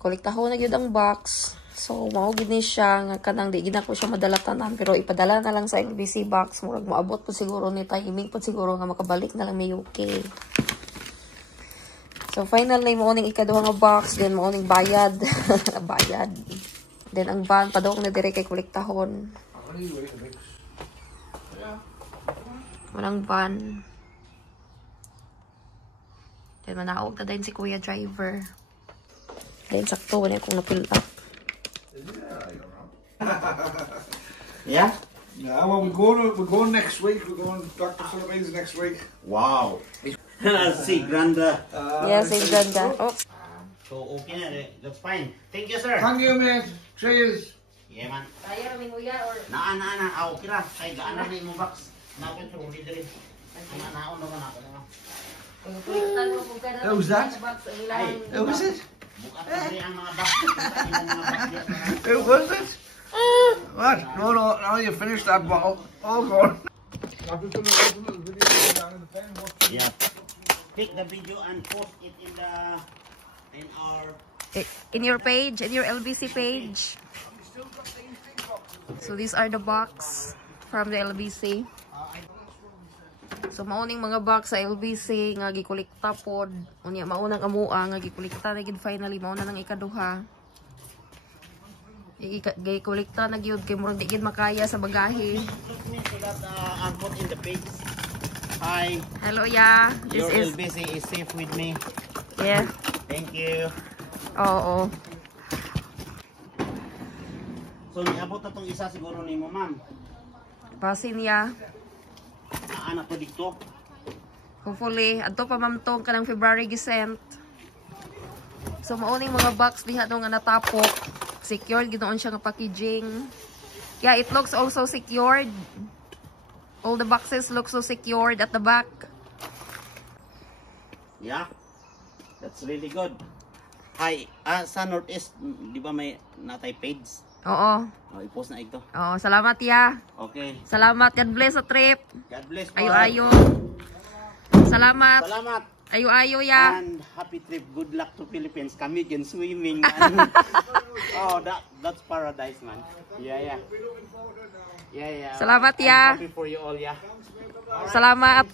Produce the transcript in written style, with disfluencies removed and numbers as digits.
Kolektahon na gyud ang box. So mao gid ni siya nga kanang di gid ko siya madala tanan pero ipadala na lang sa LBC box. Murag maabot po siguro ni timing po siguro nga makabalik na lang may UK. So final na mo ning ikaduha nga box, then mo ning bayad. Bayad. Then ang van padong na dire kay kolektahon. Walang van. Then manaog na din si Kuya Driver. Then sakto wala akong na-fill up. Yeah? Yeah, well, we're going next week. We're going to Dr. Philippines next week. Wow. See, Granda. Yes, it's ganda. Oh. So, okay na. That's fine. Thank you, sir. Thank you, mate. Cheers. Yeah, man. Kaya raming uya or... Na. Okay ra. Kay gaana na yung box. Napin sa uli dali. Naon naman ako naman. Who's that? Who was it? Bukas na ang mga box. Who was it? What? No, you finished that bottle. Oh, God. I'm just going to open the video down in the pen. Yeah. Take the video and post it in your page, in your LBC page. So these are the box from the LBC. So mauning mga box sa LBC nga gikolekta pod. Unya maunang amua nga gikolekta na gid finally mauna nang ikaduha. Gikolekta na gyud kay murag di gid makaya sa bagahe. I'll put in the page. Hi. Hello ya. This Your is LBC is safe with me. Yeah. Thank you. Oo. So niabot na tong isa siguro nimo, ma'am. Pasin ya. Anak ko dito. Hopefully, adto pa mamtong kanang February gisent. So mauning mga box diha nga natapok. Secured ginoon siya nga packaging. Yeah, it looks also secured. All the boxes look so secured at the back. Yeah. That's really good. Hi, sa Northeast, di ba may natay page? Oo. Oh, i-post na ito. Oo, salamat ya. Okay. Salamat, God bless sa trip. God bless. Ayo-ayo. Salamat. Salamat. Ayo-ayo ya. And happy trip. Good luck to Philippines. Kami can swimming. Oh, that's paradise, man. Yeah. Salamat ya. I'm happy for you all, yeah. Salamat.